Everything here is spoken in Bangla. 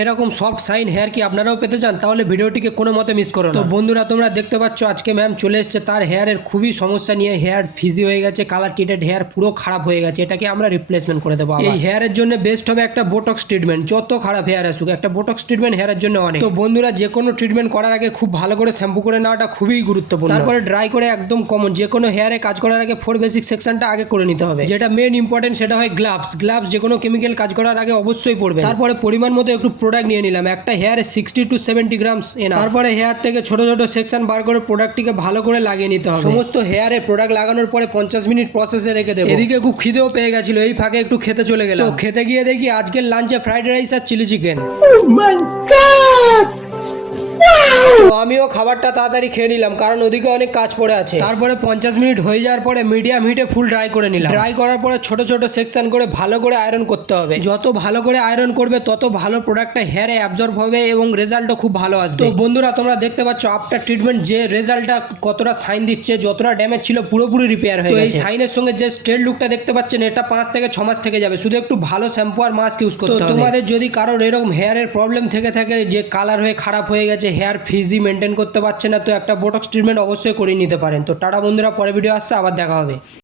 এরকম সফট শাইন হেয়ার কি আপনারাও পেতে চান? তাহলে ভিডিওটিকে কোনো মতে মিস করো না। তো বন্ধুরা, তোমরা দেখতে পাচ্ছ আজকে ম্যাম চলে এসেছে তার হেয়ারের খুবই সমস্যা নিয়ে। হেয়ার ফিজি হয়ে গেছে, কালার টিটেড হেয়ার পুরো খারাপ হয়ে গেছে, এটাকে আমরা রিপ্লেসমেন্ট করে দেবো। এই হেয়ারের জন্য বেস্ট হবে একটা বোটক্স ট্রিটমেন্ট। যত খারাপ হেয়ার আসুক, একটা বোটক্স ট্রিটমেন্ট হেয়ারের জন্য অনেক। তো বন্ধুরা, যে কোনো ট্রিটমেন্ট করার আগে খুব ভালো করে শ্যাম্পু করে নেওয়াটা খুবই গুরুত্বপূর্ণ। তারপরে ড্রাই করে একদম কমন যে কোনো হেয়ারে কাজ করার আগে 4 বেসিক সেকশনটা আগে করে নিতে হবে। যেটা মেন ইম্পর্টেন্ট সেটা হয় গ্লাভস। গ্লাভস যে কোনো কেমিক্যাল কাজ করার আগে অবশ্যই পড়বে। তারপরে পরিমাণ মতো একটু প্রোডাক্ট নিয়ে নিলাম, একটা হেয়ারে 60 to 70 গ্রামস এনাফ। তারপরে হেয়ার থেকে ছোট ছোট সেকশন বার করে প্রোডাক্টটিকে ভালো করে লাগিয়ে নিতে হবে। সমস্ত হেয়ারে প্রোডাক্ট লাগানোর পরে 50 মিনিট প্রসেসে রেখে দেবো। এদিকে খুব খিদেও পেয়ে গেছিল, এই ফাঁকে একটু খেতে চলে গেলাম। তো খেতে গিয়ে দেখি আজকের লাঞ্চে ফ্রাইড রাইস আর চিলি চিকেন। তো আমিও খাবারটা তাড়াতাড়ি খেয়ে নিলাম, কারণ ওদিকে অনেক কাজ পড়ে আছে। তারপরে 50 মিনিট হয়ে যাওয়ার পরে মিডিয়াম হিটে ফুল ড্রাই করে নিলাম। ড্রাই করার পরে ছোট ছোট সেকশন করে ভালো করে আয়রন করতে হবে। যত ভালো করে আয়রন করবে তত ভালো প্রোডাক্টটা হেয়ারে অ্যাবজর্ব হবে এবং রেজাল্টও খুব ভালো আসবে। তো বন্ধুরা, তোমরা দেখতে পাচ্ছ আফটার ট্রিটমেন্ট যে রেজাল্টটা কতটা সাইন দিচ্ছে, যতটা ড্যামেজ ছিল পুরোপুরি রিপেয়ার হয়ে গেছে। এই সাইনের সঙ্গে যে স্ট্রেট লুকটা দেখতে পাচ্ছেন, এটা 5 থেকে 6 মাস থেকে যাবে, শুধু একটু ভালো শ্যাম্পু আর মাস্ক ইউজ করতে হবে। তোমাদের যদি কারোর এরকম হেয়ারের প্রবলেম থেকে থাকে, যে কালার হয়ে খারাপ হয়ে গেছে, হেয়ার ফিজি মেনটেন করতে পারছে না, তো একটা বোটক্স ট্রিটমেন্ট অবশ্যই করে নিতে পারেন। তো টাটা বন্ধুরা, পরে ভিডিও আসছে, আবার দেখা হবে।